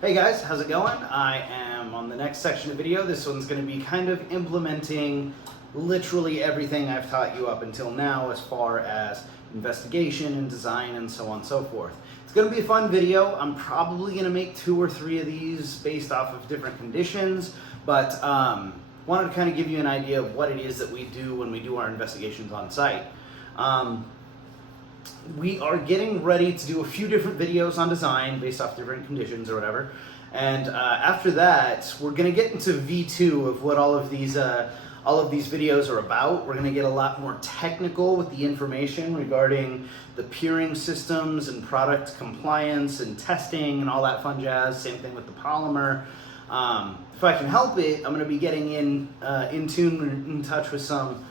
Hey guys, how's it going? I am on the next section of video. This one's going to be kind of implementing literally everything I've taught you up until now as far as investigation and design and so on and so forth. It's going to be a fun video. I'm probably going to make 2 or 3 of these based off of different conditions, but wanted to kind of give you an idea of what it is that we do when we do our investigations on site. We are getting ready to do a few different videos on design based off different conditions or whatever. And after that, we're going to get into V2 of what all of these videos are about. We're going to get a lot more technical with the information regarding the peering systems and product compliance and testing and all that fun jazz. Same thing with the polymer. If I can help it, I'm going to be getting in touch with some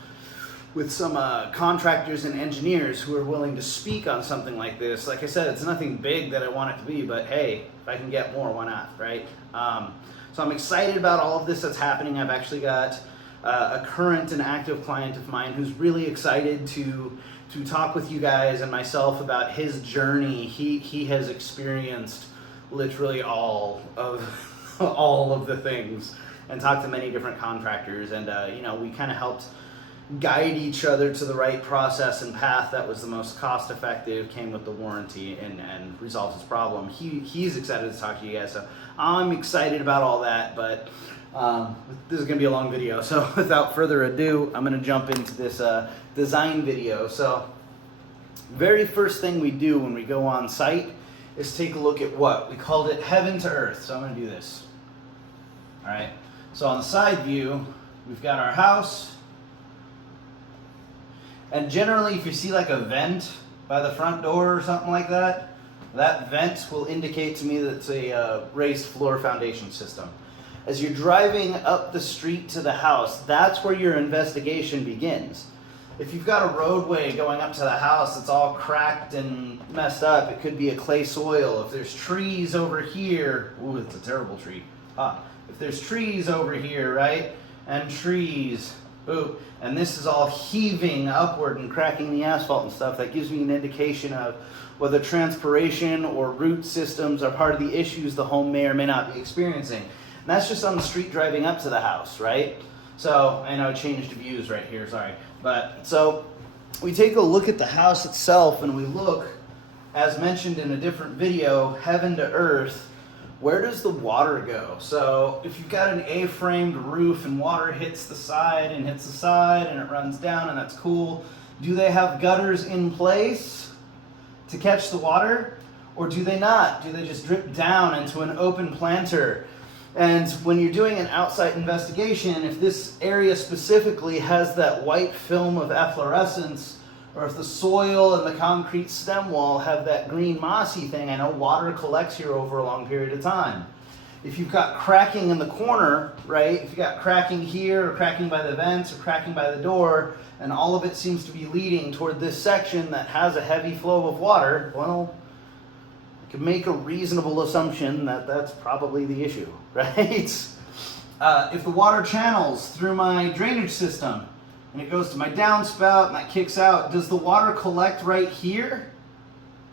contractors and engineers who are willing to speak on something like this. Like I said, it's nothing big that I want it to be, but hey, if I can get more, why not, right? So I'm excited about all of this that's happening. I've actually got a current and active client of mine who's really excited to talk with you guys and myself about his journey. He has experienced literally all of the things and talked to many different contractors, and we kind of helped guide each other to the right process and path that was the most cost effective, came with the warranty, and resolves his problem. He's excited to talk to you guys, so I'm excited about all that, but this is going to be a long video, so without further ado, I'm going to jump into this design video. So very first thing we do when we go on site is take a look at what we called it heaven to earth. So I'm going to do this. All right, so on the side view, we've got our house. And generally, if you see like a vent by the front door or something like that, that vent will indicate to me that it's a raised floor foundation system. As you're driving up the street to the house, that's where your investigation begins. If you've got a roadway going up to the house that's all cracked and messed up, it could be a clay soil. If there's trees over here, ooh, it's a terrible tree. If there's trees over here, right, and trees, ooh, and this is all heaving upward and cracking the asphalt and stuff, that gives me an indication of whether transpiration or root systems are part of the issues the home may or may not be experiencing. And that's just on the street driving up to the house, right? So, I know I changed views right here, sorry. But, so, we take a look at the house itself and we look, as mentioned in a different video, heaven to earth. Where does the water go? So if you've got an A-framed roof and water hits the side and it runs down, and that's cool, do they have gutters in place to catch the water? Or do they not? Do they just drip down into an open planter? And when you're doing an outside investigation, if this area specifically has that white film of efflorescence, or if the soil and the concrete stem wall have that green mossy thing, I know water collects here over a long period of time. If you've got cracking in the corner, right, if you've got cracking here, or cracking by the vents, or cracking by the door, and all of it seems to be leading toward this section that has a heavy flow of water, well, you can make a reasonable assumption that that's probably the issue, right? If the water channels through my drainage system, and it goes to my downspout and that kicks out, does the water collect right here?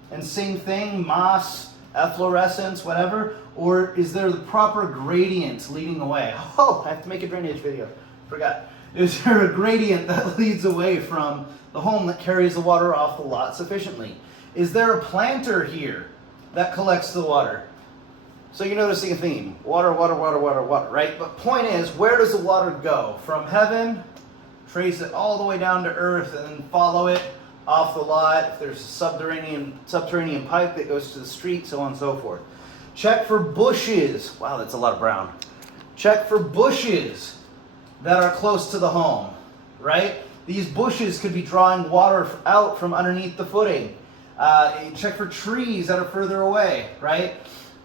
And same thing, moss, efflorescence, whatever? Or is there the proper gradient leading away? Oh, I have to make a drainage video. Forgot. Is there a gradient that leads away from the home that carries the water off the lot sufficiently? Is there a planter here that collects the water? So you're noticing a theme. Water, water, water, water, water, right? But point is, where does the water go? From heaven, trace it all the way down to earth, and then follow it off the lot. If there's a subterranean pipe that goes to the street, so on and so forth. Check for bushes. Wow, that's a lot of brown. Check for bushes that are close to the home, right? These bushes could be drawing water out from underneath the footing. Check for trees that are further away, right?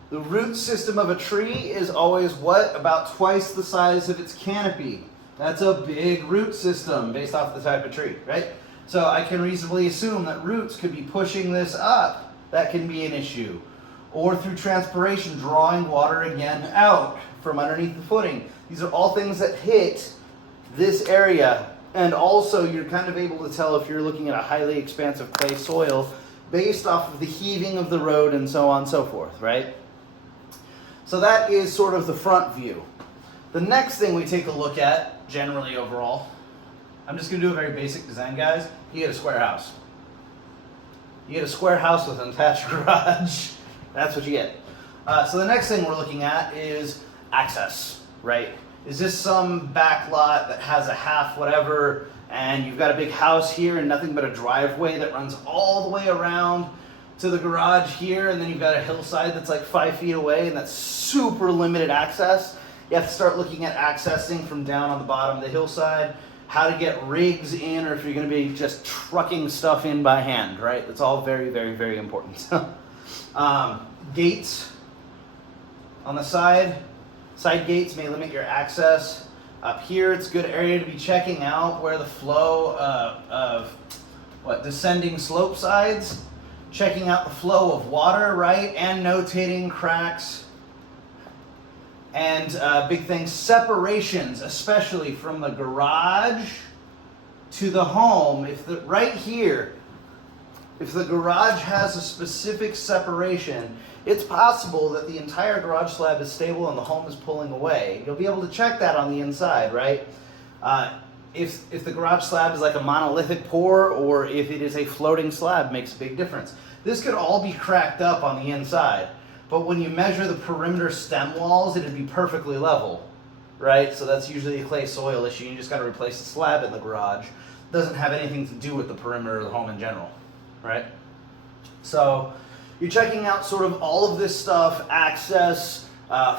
The root system of a tree is always what? About twice the size of its canopy. That's a big root system based off the type of tree, right? So I can reasonably assume that roots could be pushing this up. That can be an issue. Or through transpiration, drawing water again out from underneath the footing. These are all things that hit this area. And also you're kind of able to tell if you're looking at a highly expansive clay soil based off of the heaving of the road and so on and so forth, right? So that is sort of the front view. The next thing we take a look at, generally overall, I'm just gonna do a very basic design, guys. You get a square house. You get a square house with an attached garage. That's what you get. So the next thing we're looking at is access, right? Is this some back lot that has a half whatever, and you've got a big house here and nothing but a driveway that runs all the way around to the garage here, and then you've got a hillside that's like 5 feet away, and that's super limited access. You have to start looking at accessing from down on the bottom of the hillside, how to get rigs in, or if you're going to be just trucking stuff in by hand, right? That's all very, very, very important. Gates on the side. Side gates may limit your access. Up here, it's a good area to be checking out where the flow of descending slope sides, checking out the flow of water, right? And notating cracks. And big thing, separations, especially from the garage to the home. Right here, if the garage has a specific separation, it's possible that the entire garage slab is stable and the home is pulling away. You'll be able to check that on the inside, right? If the garage slab is like a monolithic pour, or if it is a floating slab, makes a big difference. This could all be cracked up on the inside, but when you measure the perimeter stem walls, it'd be perfectly level, right? So that's usually a clay soil issue. You just got to replace the slab in the garage. It doesn't have anything to do with the perimeter of the home in general, right? So you're checking out sort of all of this stuff, access,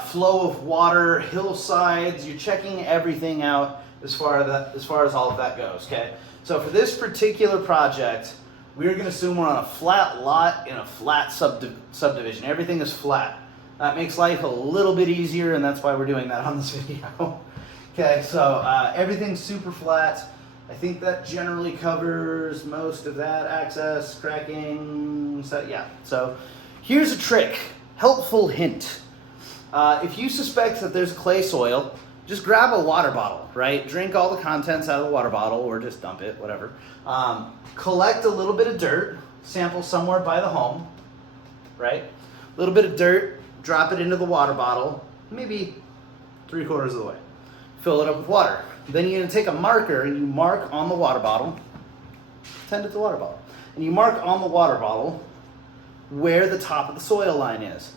flow of water, hillsides. You're checking everything out as far as all of that goes, okay? So for this particular project, we're going to assume we're on a flat lot in a flat subdivision. Everything is flat. That makes life a little bit easier, and that's why we're doing that on this video. Okay, so everything's super flat. I think that generally covers most of that. Access, cracking, so yeah. So here's a trick, helpful hint. If you suspect that there's clay soil, just grab a water bottle, right? Drink all the contents out of the water bottle, or just dump it, whatever. Collect a little bit of dirt, sample somewhere by the home, right? A little bit of dirt, drop it into the water bottle, maybe 3/4 of the way. Fill it up with water. Then you're gonna take a marker and you mark on the water bottle, pretend it's a water bottle, and you mark on the water bottle where the top of the soil line is.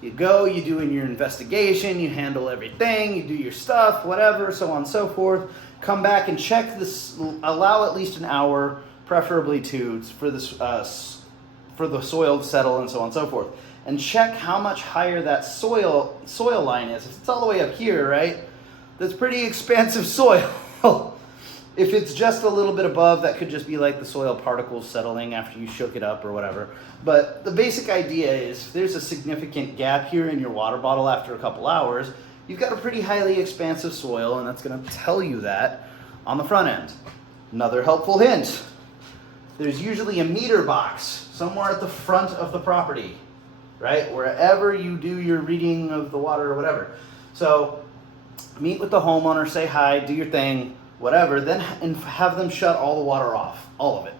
You go, you do your investigation, you handle everything, you do your stuff, whatever, so on and so forth. Come back and check this, allow at least an hour, preferably 2, for the soil to settle and so on and so forth. And check how much higher that soil line is. If it's all the way up here, right, that's pretty expansive soil. If it's just a little bit above, that could just be like the soil particles settling after you shook it up or whatever. But the basic idea is if there's a significant gap here in your water bottle after a couple hours, you've got a pretty highly expansive soil, and that's going to tell you that on the front end. Another helpful hint, there's usually a meter box somewhere at the front of the property, right? Wherever you do your reading of the water or whatever. So meet with the homeowner, say hi, do your thing, whatever, then and have them shut all the water off, all of it,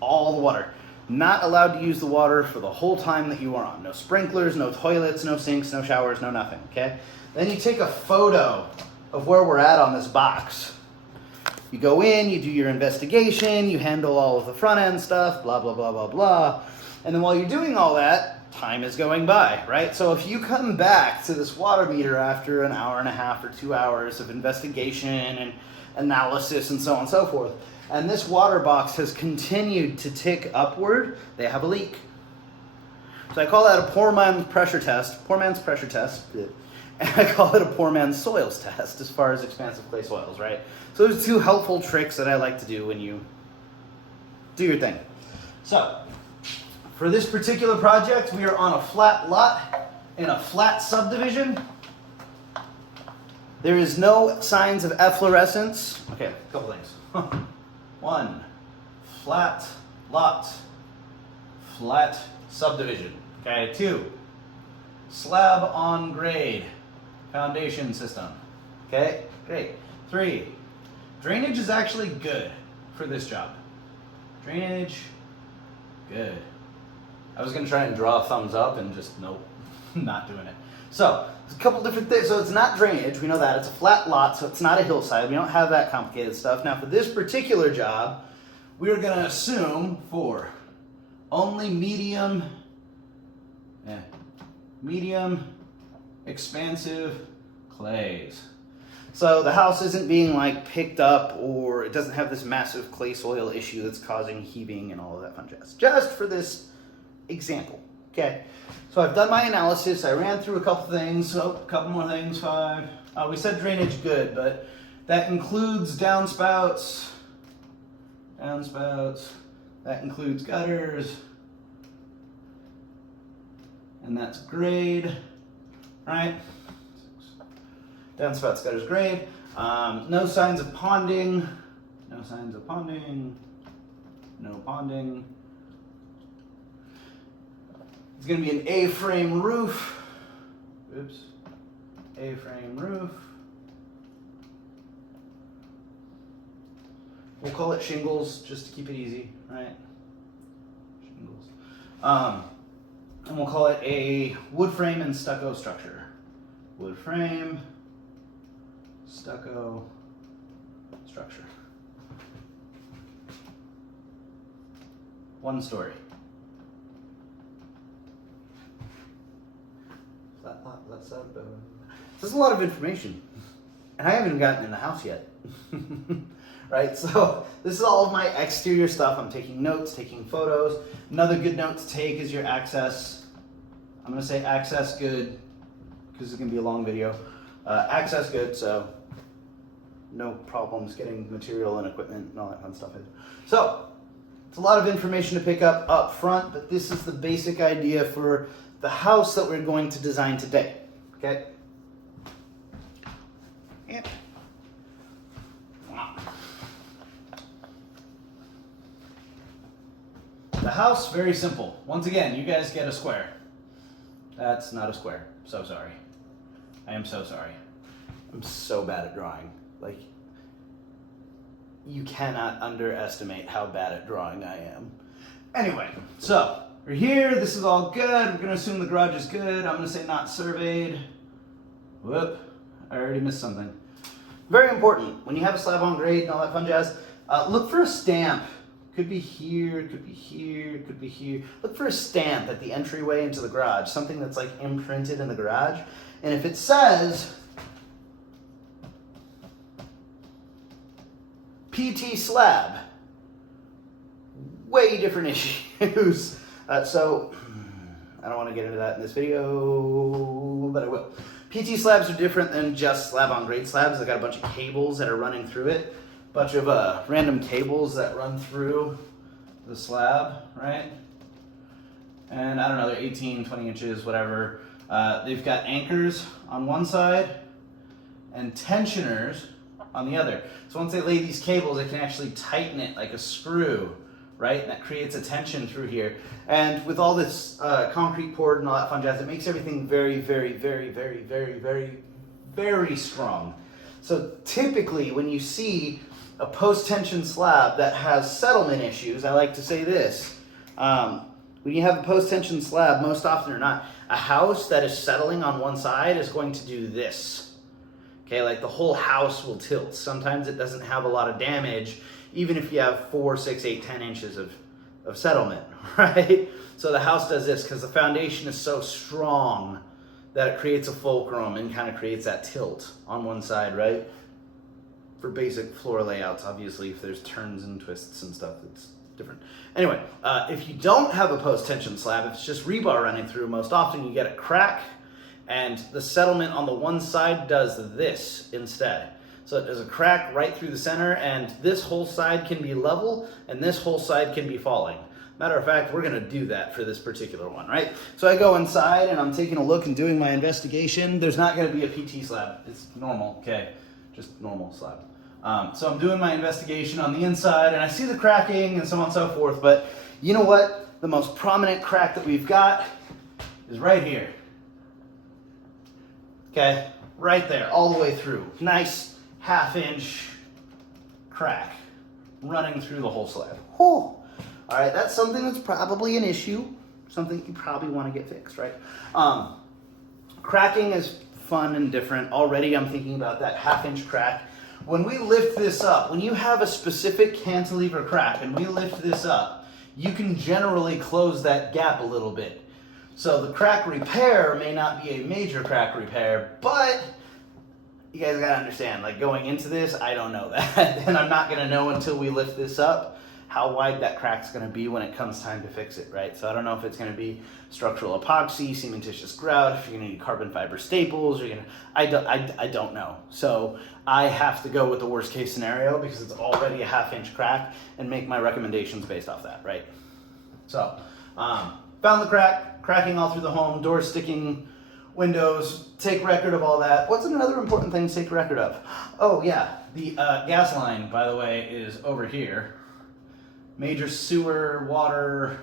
all the water. Not allowed to use the water for the whole time that you are on. No sprinklers, no toilets, no sinks, no showers, no nothing, okay? Then you take a photo of where we're at on this box. You go in, you do your investigation, you handle all of the front end stuff, blah, blah, blah, blah, blah. And then while you're doing all that, time is going by, right? So if you come back to this water meter after an hour and a half or 2 hours of investigation and analysis and so on and so forth, and this water box has continued to tick upward, they have a leak. So I call that a poor man's pressure test, and I call it a poor man's soils test as far as expansive clay soils, right? So there's 2 helpful tricks that I like to do when you do your thing. So for this particular project, we are on a flat lot in a flat subdivision. There is no signs of efflorescence. Okay, a couple things. 1, flat lot, flat subdivision. Okay, 2, slab on grade foundation system. Okay, great. 3, drainage is actually good for this job. Drainage, good. I was gonna try and draw a thumbs up and just nope. not doing it. So, there's a couple different things. So it's not drainage, we know that. It's a flat lot, so it's not a hillside. We don't have that complicated stuff. Now for this particular job, we're gonna assume for only medium expansive clays. So the house isn't being like picked up, or it doesn't have this massive clay soil issue that's causing heaving and all of that fun jazz. Just for this example, okay? So I've done my analysis. I ran through a couple things. Oh, a couple more things. 5. We said drainage good, but that includes downspouts. That includes gutters. And that's grade, right? Downspouts, gutters, grade. No signs of ponding. No ponding. It's going to be an A-frame roof. Oops. A-frame roof. We'll call it shingles just to keep it easy, right? Shingles. And we'll call it a wood frame and stucco structure. Wood frame, stucco structure. 1 story. This is a lot of information, and I haven't gotten in the house yet. Right, so this is all of my exterior stuff. I'm taking notes, taking photos. Another good note to take is your access. I'm gonna say access good, because it's gonna be a long video. Access good, so no problems getting material and equipment and all that fun stuff in. So, it's a lot of information to pick up front, but this is the basic idea for the house that we're going to design today, okay? Yeah. The house, very simple. Once again, you guys get a square. That's not a square. So sorry. I am so sorry. I'm so bad at drawing. Like, you cannot underestimate how bad at drawing I am. Anyway, so we're here. This is all good. We're going to assume the garage is good. I'm going to say not surveyed. Whoop. I already missed something. Very important. When you have a slab on grade and all that fun jazz, look for a stamp. Could be here, could be here, could be here. Look for a stamp at the entryway into the garage, something that's like imprinted in the garage. And if it says PT slab, way different issues. So, I don't want to get into that in this video, but I will. PT slabs are different than just slab on grade slabs. They've got a bunch of cables that are running through it. Bunch of random cables that run through the slab, right? And I don't know, they're 18, 20 inches, whatever. They've got anchors on one side and tensioners on the other. So once they lay these cables, they can actually tighten it like a screw, right? And that creates a tension through here. And with all this concrete poured and all that fun jazz, it makes everything very, very, very, very, very, very, very strong. So typically when you see a post-tension slab that has settlement issues, I like to say this. When you have a post-tension slab, most often or not, a house that is settling on one side is going to do this. Okay, like the whole house will tilt. Sometimes it doesn't have a lot of damage, even if you have 4, 6, 8, 10 inches of settlement, right? So the house does this because the foundation is so strong that it creates a fulcrum and kind of creates that tilt on one side, right? For basic floor layouts, obviously, if there's turns and twists and stuff, it's different. Anyway, if you don't have a post-tension slab, if it's just rebar running through, most often you get a crack, and the settlement on the one side does this instead. So there's a crack right through the center, and this whole side can be level, and this whole side can be falling. Matter of fact, we're gonna do that for this particular one, right? So I go inside, and I'm taking a look and doing my investigation. There's not gonna be a PT slab. It's normal, okay? Just normal slab. So I'm doing my investigation on the inside, and I see the cracking and so on and so forth, but you know what? The most prominent crack that we've got is right here. Okay, right there, all the way through. Nice 1/2-inch crack running through the whole slab. Whew. All right, that's something that's probably an issue, something you probably want to get fixed, right? cracking is fun and different. Already I'm thinking about that 1/2 inch crack. When we lift this up, when you have a specific cantilever crack and we lift this up, you can generally close that gap a little bit. So the crack repair may not be a major crack repair, but you guys gotta understand, like going into this, I don't know that. And I'm not gonna know until we lift this up how wide that crack's gonna be when it comes time to fix it, right? So I don't know if it's gonna be structural epoxy, cementitious grout, if you're gonna need carbon fiber staples, I don't know. So I have to go with the worst case scenario because it's already a 1/2 inch crack and make my recommendations based off that, right? So, found the crack, cracking all through the home, doors sticking, windows, take record of all that. What's another important thing to take record of? Oh yeah, the gas line, by the way, is over here. Major sewer water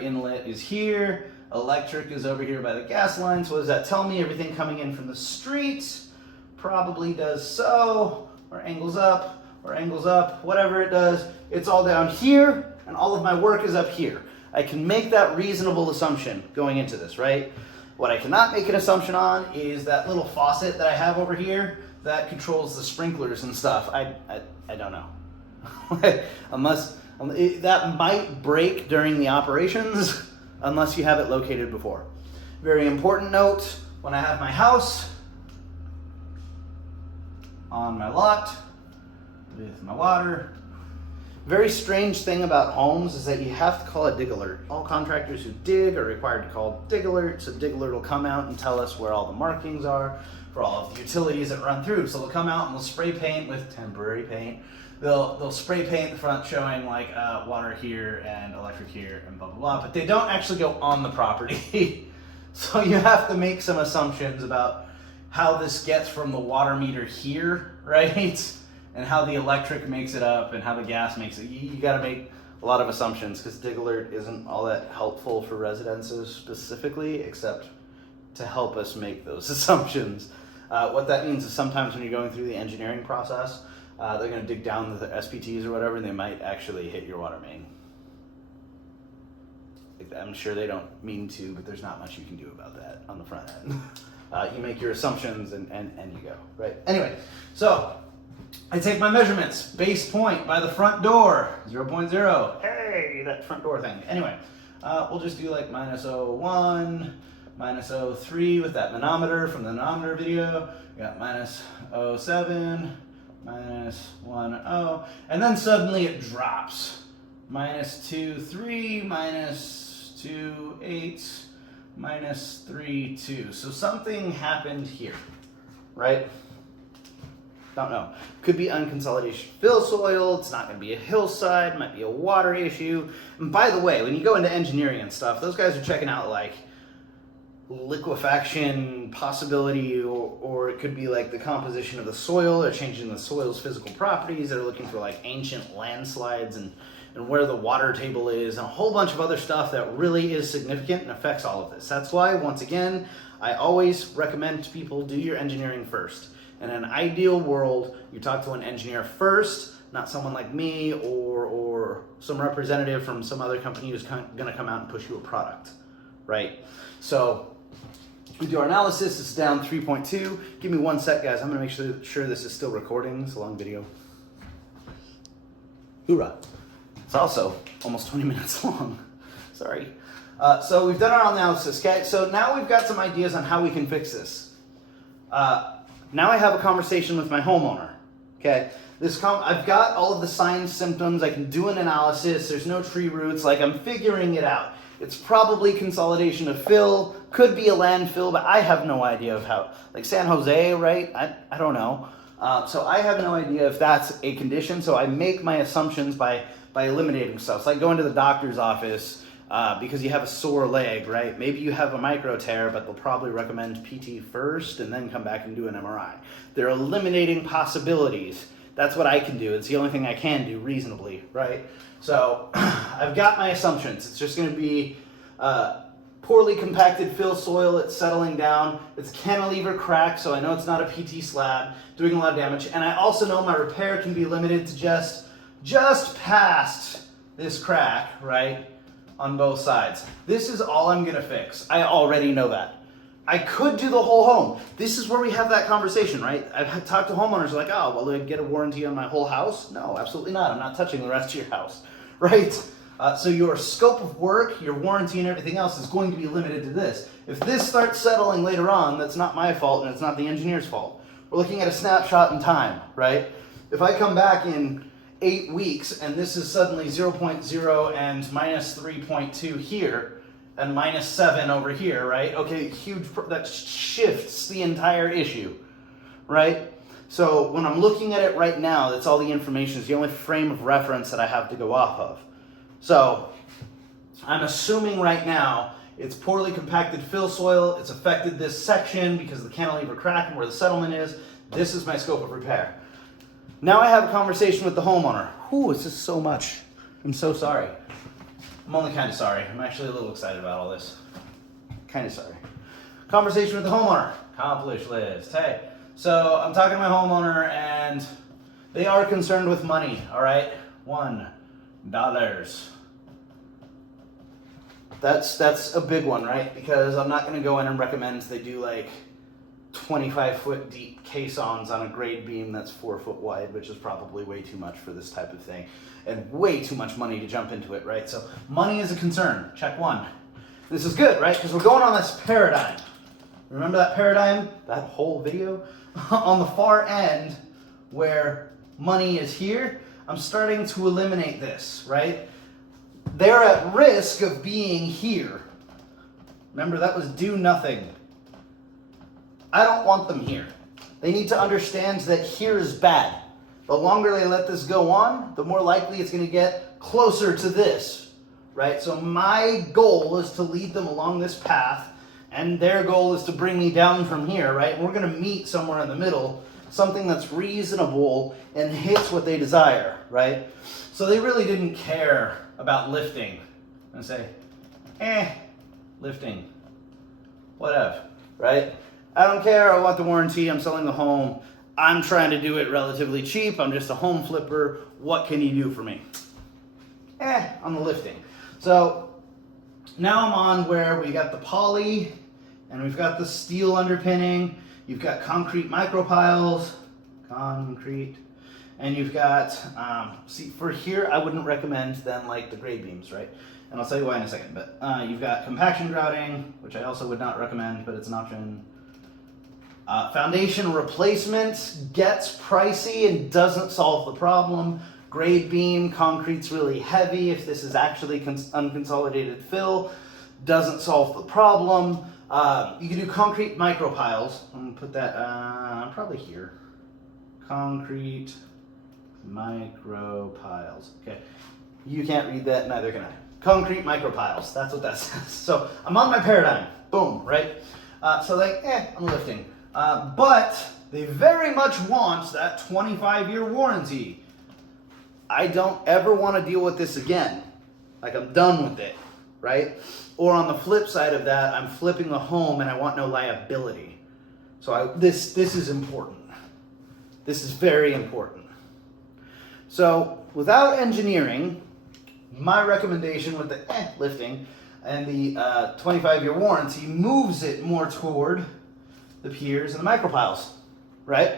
inlet is here. Electric is over here by the gas line. So what does that tell me? Everything coming in from the street probably does so, or angles up, whatever it does. It's all down here, and all of my work is up here. I can make that reasonable assumption going into this, right? What I cannot make an assumption on is that little faucet that I have over here that controls the sprinklers and stuff. I don't know. Unless that might break during the operations unless you have it located before. Very important note, when I have my house on my lot with my water. Very strange thing about homes is that you have to call a dig alert. All contractors who dig are required to call dig alert, so dig alert will come out and tell us where all the markings are for all of the utilities that run through. So they'll come out and they'll spray paint with temporary paint. They'll spray paint the front showing like water here and electric here and blah, blah, blah, but they don't actually go on the property. So you have to make some assumptions about how this gets from the water meter here, right? And how the electric makes it up and how the gas makes it. You gotta make a lot of assumptions because dig alert isn't all that helpful for residences specifically, except to help us make those assumptions. What that means is sometimes when you're going through the engineering process, they're going to dig down the SPTs or whatever, and they might actually hit your water main. I'm sure they don't mean to, but there's not much you can do about that on the front end. You make your assumptions and you go, right? Anyway, so I take my measurements. Base point by the front door, 0.0. Hey, that front door thing. Anyway, we'll just do like -0.1, -0.3 with that manometer from the manometer video. We got -0.7. -1.0, and then suddenly it drops. -2.3, -2.8, -3.2. So something happened here, right? Don't know. Could be unconsolidation fill soil. It's not going to be a hillside. Might be a water issue. And by the way, when you go into engineering and stuff, those guys are checking out like liquefaction possibility, or it could be like the composition of the soil. They're changing the soil's physical properties. They're looking for like ancient landslides and where the water table is and a whole bunch of other stuff that really is significant and affects all of this. That's why, once again, I always recommend to people do your engineering first. In an ideal world, you talk to an engineer first, not someone like me or some representative from some other company who's going to come out and push you a product, right? So we do our analysis. It's down 3.2. Give me 1 sec, guys. I'm going to make sure this is still recording. It's a long video. Hoorah. It's also almost 20 minutes long. Sorry. So we've done our analysis, okay? So now we've got some ideas on how we can fix this. Now I have a conversation with my homeowner, okay? I've got all of the signs, symptoms. I can do an analysis. There's no tree roots. Like, I'm figuring it out. It's probably consolidation of fill, could be a landfill, but I have no idea of how, like San Jose, right? I don't know. So I have no idea if that's a condition, so I make my assumptions by eliminating stuff. It's like going to the doctor's office because you have a sore leg, right? Maybe you have a micro tear, but they'll probably recommend PT first and then come back and do an MRI. They're eliminating possibilities. That's what I can do. It's the only thing I can do reasonably, right? So I've got my assumptions. It's just going to be poorly compacted fill soil. It's settling down. It's cantilever crack, so I know it's not a PT slab, doing a lot of damage. And I also know my repair can be limited to just past this crack, right, on both sides. This is all I'm going to fix. I already know that. I could do the whole home. This is where we have that conversation, right? I've talked to homeowners like, oh, well, they get a warranty on my whole house? No, absolutely not. I'm not touching the rest of your house, right? So your scope of work, your warranty and everything else is going to be limited to this. If this starts settling later on, that's not my fault and it's not the engineer's fault. We're looking at a snapshot in time, right? If I come back in 8 weeks and this is suddenly 0.0 and minus 3.2 here, and minus 7 over here, right? Okay, that shifts the entire issue, right? So when I'm looking at it right now, that's all the information. It's the only frame of reference that I have to go off of. So I'm assuming right now it's poorly compacted fill soil. It's affected this section because of the cantilever crack and where the settlement is. This is my scope of repair. Now I have a conversation with the homeowner. Ooh, it's just so much. I'm so sorry. I'm only kind of sorry. I'm actually a little excited about all this. Kind of sorry. Conversation with the homeowner. Accomplish list. Hey, so I'm talking to my homeowner and they are concerned with money, all right? $1. That's a big one, right? Because I'm not going to go in and recommend they do like 25-foot deep caissons on a grade beam that's 4 foot wide, which is probably way too much for this type of thing. And way too much money to jump into it, right? So money is a concern, check 1. This is good, right? Because we're going on this paradigm. Remember that paradigm, that whole video? On the far end, where money is here, I'm starting to eliminate this, right? They're at risk of being here. Remember, that was do nothing. I don't want them here. They need to understand that here is bad. The longer they let this go on, the more likely it's going to get closer to this, right? So my goal is to lead them along this path, and their goal is to bring me down from here, right? And we're going to meet somewhere in the middle, something that's reasonable and hits what they desire, right? So they really didn't care about lifting. And say, lifting, whatever, right? I don't care, I want the warranty, I'm selling the home. I'm trying to do it relatively cheap. I'm just a home flipper. What can you do for me? On the lifting. So now I'm on where we got the poly and we've got the steel underpinning. You've got concrete micropiles, and you've got, see for here, I wouldn't recommend then like the grade beams, right? And I'll tell you why in a second, but you've got compaction grouting, which I also would not recommend, but it's an option. Foundation replacement gets pricey and doesn't solve the problem. Grade beam, concrete's really heavy. If this is actually unconsolidated fill, doesn't solve the problem. You can do concrete micropiles. I'm gonna put that probably here. Concrete micropiles. Okay, you can't read that, neither can I. Concrete micropiles, that's what that says. So I'm on my paradigm, boom, right? So like, I'm lifting. But they very much want that 25-year warranty. I don't ever want to deal with this again. Like I'm done with it, right? Or on the flip side of that, I'm flipping the home and I want no liability. So this is important. This is very important. So without engineering, my recommendation with the lifting and the 25-year warranty moves it more toward the piers and the micropiles, right?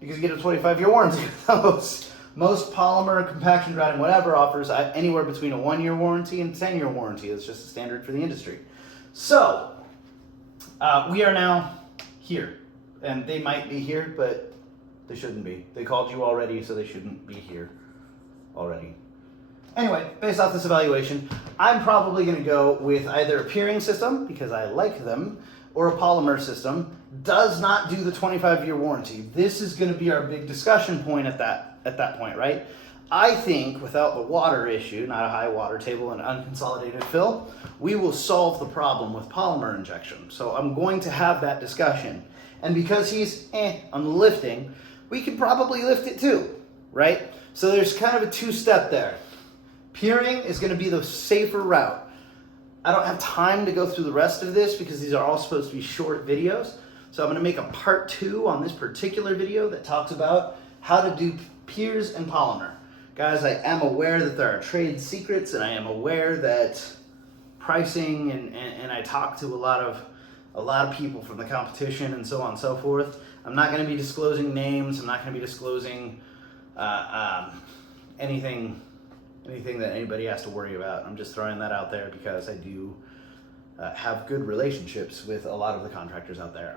Because you get a 25-year warranty with those. Most polymer, compaction grouting, whatever, offers anywhere between a 1-year warranty and 10-year warranty. It's just a standard for the industry. So, we are now here. And they might be here, but they shouldn't be. They called you already, so they shouldn't be here already. Anyway, based off this evaluation, I'm probably going to go with either a piering system, because I like them, or a polymer system. Does not do the 25-year warranty. This is going to be our big discussion point at that point, right? I think without the water issue, not a high water table and unconsolidated fill, we will solve the problem with polymer injection. So I'm going to have that discussion. And because he's on the lifting, we could probably lift it too, right? So there's kind of a two-step there. Piering is going to be the safer route. I don't have time to go through the rest of this because these are all supposed to be short videos. So I'm going to make a part 2 on this particular video that talks about how to do piers and polymer. Guys, I am aware that there are trade secrets, and I am aware that pricing, and I talk to a lot of a lot of people from the competition and so on and so forth. I'm not going to be disclosing names. I'm not going to be disclosing anything that anybody has to worry about. I'm just throwing that out there because I do have good relationships with a lot of the contractors out there.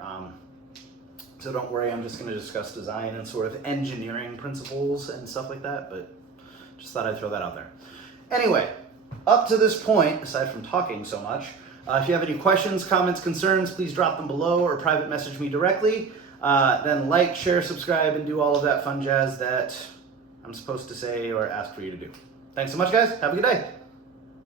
So don't worry, I'm just going to discuss design and sort of engineering principles and stuff like that, but just thought I'd throw that out there. Anyway, up to this point, aside from talking so much, if you have any questions, comments, concerns, please drop them below or private message me directly. Then like, share, subscribe, and do all of that fun jazz that I'm supposed to say or ask for you to do. Thanks so much, guys. Have a good day.